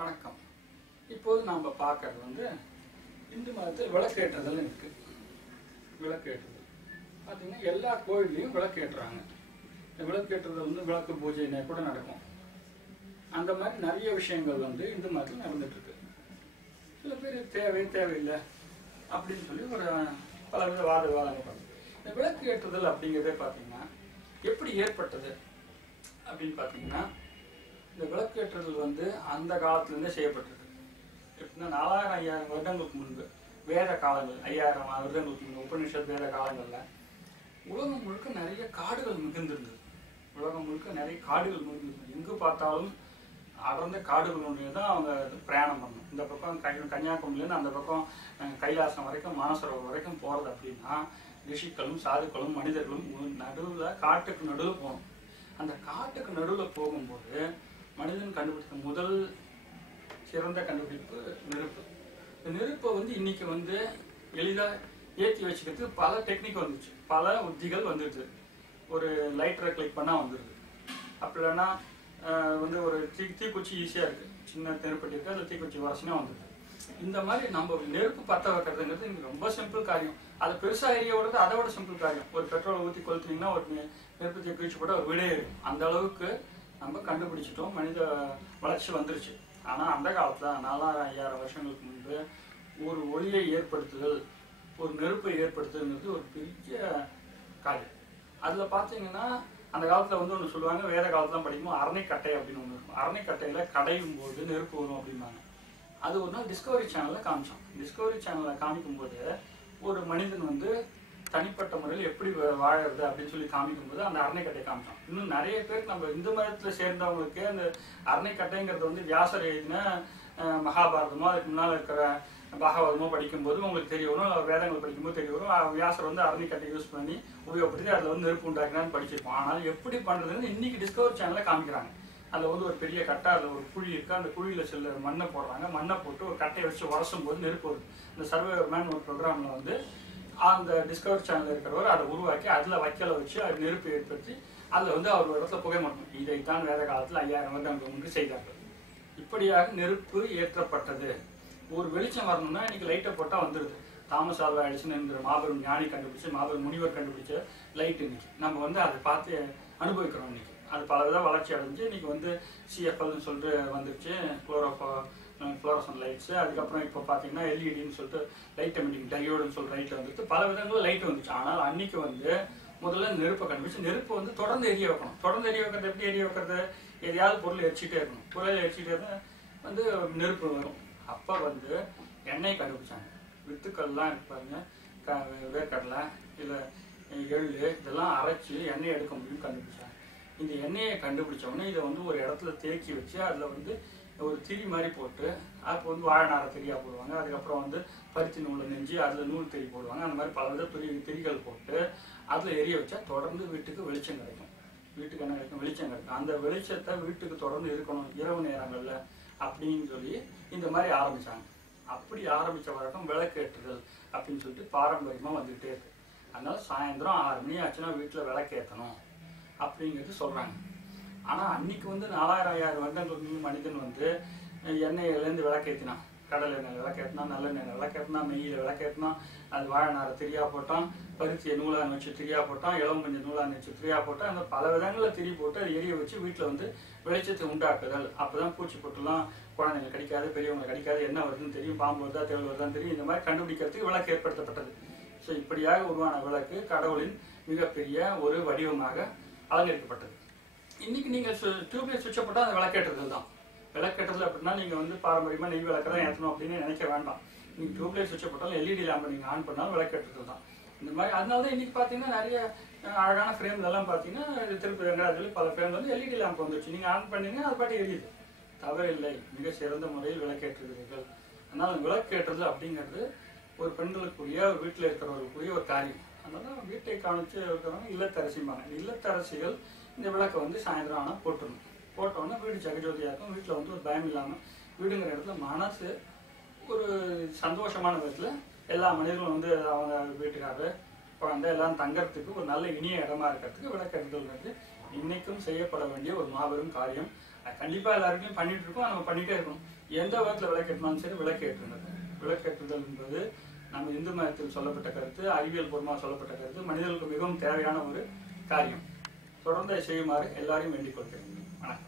வணக்கம். இப்போது நாம் பார்க்கறது வந்து இந்து மதத்தில் விளக்கேற்றுதல் இருக்கு. விளக்கேற்றுதல் பார்த்தீங்கன்னா எல்லா கோயில்லையும் விளக்கேற்றுறாங்க. இந்த விளக்கேற்றுதல் வந்து விளக்கு பூஜை கூட நடக்கும். அந்த மாதிரி நிறைய விஷயங்கள் வந்து இந்து மதத்தில் நடந்துட்டு இருக்கு. சில பேர் தேவையில்லை அப்படின்னு சொல்லி ஒரு பலவித வாதங்கள் பண்ணுது. இந்த விளக்கு ஏற்றுதல் அப்படிங்கிறதே பார்த்தீங்கன்னா எப்படி ஏற்பட்டது அப்படின்னு பார்த்தீங்கன்னா, இந்த விளக்கேற்றுதல் வந்து அந்த காலத்துலேருந்தே செய்யப்பட்டிருக்கு. எப்படின்னா 4000-5000 வருடங்களுக்கு முன்பு வேத காலங்கள், 5000 வருடங்களுக்கு முன்பு உபநிஷத் வேத காலங்களில் உலகம் முழுக்க நிறைய காடுகள் மிகுந்திருந்தது. உலகம் முழுக்க நிறைய காடுகள் மிகுந்திருந்தது. எங்கு பார்த்தாலும் அடர்ந்த காடுகளுடைய தான் அவங்க பிரயாணம் பண்ணணும். இந்த பக்கம் கன்னியாகுமரியிலேருந்து அந்த பக்கம் கைலாசம் வரைக்கும் மானசரோவர் வரைக்கும் போகிறது அப்படின்னா ரிஷிக்களும் சாதுக்களும் மனிதர்களும் நடுவில் காட்டுக்கு நடுவில் போகணும். அந்த காட்டுக்கு நடுவில் போகும்போது மனிதன் கண்டுபிடித்த முதல் சிறந்த கண்டுபிடிப்பு நெருப்பு. இந்த நெருப்பை வந்து இன்னைக்கு வந்து எளிதாக ஏற்றி வச்சுக்கிறதுக்கு பல டெக்னிக் வந்துச்சு, பல உத்திகள் வந்துடுது. ஒரு லைட்டரை கிளிக் பண்ணால் வந்துடுது. அப்படி இல்லைன்னா வந்து ஒரு தீக்குச்சி ஈஸியாக இருக்குது, சின்ன நெருப்பட்டி இருக்குது, அதில் தீக்குச்சி வாசனையாக வந்துடுது. இந்த மாதிரி நம்ம நெருப்பு பற்ற வைக்கிறதுங்கிறது இங்கே ரொம்ப சிம்பிள் காரியம். அது பெருசாக எரிய விடுறது அதை விட சிம்பிள் காரியம். ஒரு பெட்ரோலை ஊற்றி கொளுத்துனீங்கன்னா ஒரு நெருப்பு தீ குளிச்சு போட்டால் ஒரு விடை இருக்கும். அந்த அளவுக்கு நம்ம கண்டுபிடிச்சிட்டோம், மனித வளர்ச்சி வந்துருச்சு. ஆனால் அந்த காலத்தில் 4000-5000 வருஷங்களுக்கு முன்பு ஒரு ஒளியை ஏற்படுத்துதல், ஒரு நெருப்பை ஏற்படுத்துதல்ங்கிறது ஒரு பெரிய காரியம். அதில் பார்த்தீங்கன்னா அந்த காலத்தில் வந்து ஒன்று சொல்லுவாங்க, வேத காலத்தில் படிக்கும்போது அரணைக்கட்டை அப்படின்னு ஒன்று இருக்கும். அரணைக்கட்டையில் கடையும் போது நெருப்பு வரும் அப்படிம்பாங்க. அது ஒரு நாள் டிஸ்கவரி சேனலில் காமிச்சோம். டிஸ்கவரி சேனலில் காமிக்கும்போது ஒரு மனிதன் வந்து தனிப்பட்ட முறையில் எப்படி வாழறது அப்படின்னு சொல்லி காமிக்கும்போது அந்த அரணைக்கட்டை காமிச்சோம். இன்னும் நிறைய பேருக்கு நம்ம இந்து மதத்தில் சேர்ந்தவங்களுக்கு அந்த அரணைக்கட்டைங்கிறது வந்து வியாசர் எழுதின மகாபாரதமோ அதுக்கு முன்னால் இருக்கிற பாகவதமோ படிக்கும்போது உங்களுக்கு தெரிய வரும், வேதங்கள் படிக்கும்போது தெரிய வரும். வியாசர் வந்து அரணைக்கட்டை யூஸ் பண்ணி உபயோகப்படுத்தி அதில் வந்து நெருப்பு உண்டாக்கினான்னு படிச்சிருப்போம். ஆனால் எப்படி பண்ணுறதுன்னு இன்னைக்கு டிஸ்கவரி சேனலில் காமிக்கிறாங்க. அதில் வந்து ஒரு பெரிய கட்டை, அதில் ஒரு குழி இருக்குது, அந்த குழியில் சில மண்ணை போடுறாங்க. மண்ணை போட்டு ஒரு கட்டையை வச்சு உரசும் போது நெருப்பு வருது. இந்த சர்வைவர் மேன் ஒரு ப்ரோக்ராமில் வந்து அந்த டிஸ்கவரி சேனலில் இருக்கிறவர் அதை உருவாக்கி அதில் வைக்கலை வச்சு அது நெருப்பு ஏற்படுத்தி அதில் வந்து அவர் இடத்துல புகை மாட்டோம். இதைத்தான் வேத காலத்தில் 5000 வருடங்களுக்கு முன்பு செய்தார்கள். இப்படியாக நெருப்பு ஏற்றப்பட்டது. ஒரு வெளிச்சம் வரணும்னா இன்னைக்கு லைட்டை போட்டால் வந்துடுது. தாமஸ் ஆல்வா எடிசன் என்கிற மாபெரும் ஞானி கண்டுபிடிச்சு, மாபெரும் முனிவர் கண்டுபிடிச்ச லைட் இன்னைக்கு நம்ம வந்து அதை பார்த்து அனுபவிக்கிறோம். இன்னைக்கு அது பல வித வளர்ச்சி அடைஞ்சு இன்னைக்கு வந்து சிஎஃப்எல்னு சொல்லிட்டு வந்துருச்சு, ஃப்ளோரசன் லைட்ஸு. அதுக்கப்புறம் இப்போ பார்த்தீங்கன்னா எல்இடின்னு சொல்லிட்டு லைட் எமிட்டிங் டயோடுன்னு சொல்லிட்டு லைட் வந்துட்டு பல விதங்களில் லைட் வந்துச்சு. ஆனால் அன்னைக்கு வந்து முதல்ல நெருப்பை கண்டுபிடிச்சு நெருப்பு வந்து தொடர்ந்து எரிய வைக்கணும். தொடர்ந்து எரிய வைக்கிறது எப்படி எரிய வைக்கிறது? எதையாவது பொருள் எரிச்சிட்டே இருக்கணும். பொருளை எரிச்சிட்டே இருந்தால் வந்து நெருப்பு வரும். அப்போ வந்து எண்ணெய் கண்டுபிடிச்சாங்க. வித்துக்கள்லாம் இருப்பாங்க, வேர்க்கடலை இல்லை எள்ளு இதெல்லாம் அரைச்சி எண்ணெய் எடுக்க முடியும்னு கண்டுபிடிச்சாங்க. இந்த எண்ணெயை கண்டுபிடிச்சோடனே இதை வந்து ஒரு இடத்துல தேக்கி வச்சு அதில் வந்து ஒரு திரி மாதிரி போட்டு அப்போ வந்து வாழை நாரை திரியாக போடுவாங்க. அதுக்கப்புறம் வந்து பருத்தி நூலை நெஞ்சு அதில் நூல் திரி போடுவாங்க. அந்த மாதிரி பல வித திரிகள் போட்டு அதில் எரிய வச்சா தொடர்ந்து வீட்டுக்கு வெளிச்சம் கிடைக்கும். வீட்டுக்கு என்ன கிடைக்கும்? வெளிச்சம் கிடைக்கும். அந்த வெளிச்சத்தை வீட்டுக்கு தொடர்ந்து இருக்கணும் இரவு நேரங்களில் அப்படின்னு சொல்லி இந்த மாதிரி ஆரம்பித்தாங்க. அப்படி ஆரம்பித்த வழக்கம் விளக்கேற்றுதல் அப்படின்னு சொல்லிட்டு பாரம்பரியமாக வந்துக்கிட்டே இருக்கு. அதனால சாயந்தரம் 6 மணி ஆச்சுன்னா வீட்டில் விளக்கேற்றணும் அப்படிங்கிறது சொல்கிறாங்க. ஆனால் அன்னைக்கு வந்து 4000-5000 வருடங்களுக்கு மனிதன் வந்து எண்ணெயிலேருந்து விளக்கேற்றினான். கடல் எண்ணெயில் விளக்கேற்றினா, நல்லெண்ணெயில் விளக்கேற்றினா, நெய்யில் விளக்கேற்றினா, அது வாழை நாரை திரியா போட்டான், பருத்தியை நூலாக வச்சு திரியா போட்டான், இளம் கொஞ்சம் நூலாக வச்சு திரியா போட்டான். அந்த பல விதங்களில் திரி போட்டு அதை எரிய வச்சு வீட்டில் வந்து வெளிச்சத்தை உண்டாக்குதல். அப்போ தான் பூச்சி போட்டுலாம் குழந்தைங்க கடிக்காது, பெரியவங்களை கடிக்காது, என்ன வருதுன்னு தெரியும், பாம்பு வருதா தேள் வருதான்னு தெரியும். இந்த மாதிரி கண்டுபிடிக்கிறதுக்கு விளக்கு ஏற்படுத்தப்பட்டது. ஸோ இப்படியாக உருவான விளக்கு கடவுளின் மிகப்பெரிய ஒரு வடிவமாக அலங்கரிக்கப்பட்டது. இன்னைக்கு நீங்கள் டியூப்லைட் சுவிட்சை போட்டால் அந்த விளக்கேற்றுதல் தான். விளக்கேற்றுதல் அப்படின்னா நீங்கள் வந்து பாரம்பரியமாக நெய் விளக்கு தான் ஏற்றணும் அப்படின்னு நினைக்க வேண்டாம். நீங்கள் டியூப்லைட் சுவிட்சை போட்டாலும் எல்இடி லேம்பை நீங்கள் ஆன் பண்ணாலும் விளக்கேற்றுதல் தான். இந்த மாதிரி அதனால தான் இன்றைக்கி பார்த்தீங்கன்னா நிறைய அழகான ஃப்ரேம்லெல்லாம் பார்த்தீங்கன்னா திருப்பி வெங்கடாஜில் பல ஃப்ரேம் வந்து எல்இடி லேம்ப் வந்துருச்சு. நீங்கள் ஆன் பண்ணீங்கன்னா அது பாட்டி எரியுது. தவறில்லை, மிக சிறந்த முறையில் விளக்கேற்றுகிறீர்கள். அதனால் விளக்கேற்றுதல் அப்படிங்கிறது ஒரு பெண்களுக்குரிய ஒரு வீட்டில் இருக்கிறவர்களுக்குரிய ஒரு காரியம். அதனால வீட்டை காணிச்சு இருக்கிறவங்க இல்லத்தரசிம்பாங்க. இல்லத்தரசிகள் இந்த விளக்கை வந்து சாயந்தரம் ஆனால் போட்டுடணும். போட்டோன்னா வீடு ஜெகஜோதியாக இருக்கும். வீட்டில் வந்து ஒரு பயம் இல்லாமல் வீடுங்கிற இடத்துல மனசு ஒரு சந்தோஷமான விதத்தில் எல்லா மனிதர்களும் வந்து அவங்க வீட்டுக்காரர் குழந்தை எல்லாம் தங்கறதுக்கு ஒரு நல்ல இனிய இடமா இருக்கிறதுக்கு விளக்கேற்றுதல் இன்னைக்கும் செய்யப்பட வேண்டிய ஒரு மாபெரும் காரியம். கண்டிப்பா எல்லாருக்கும் பண்ணிட்டு இருக்கோம், நம்ம பண்ணிட்டே இருக்கணும். எந்த விதத்துல விளக்கேற்றினாலும் சரி விளக்கேற்றுங்க. விளக்கேற்றுதல் என்பது நம்ம இந்து மதத்தில் சொல்லப்பட்ட கருத்து, அறிவியல் பூர்வமாக சொல்லப்பட்ட கருத்து, மனிதர்களுக்கு மிகவும் தேவையான ஒரு காரியம். தொடர்ந்து செய்யுமாறு எல்லாரையும் வேண்டிக் கொள்கிறேன். வணக்கம்.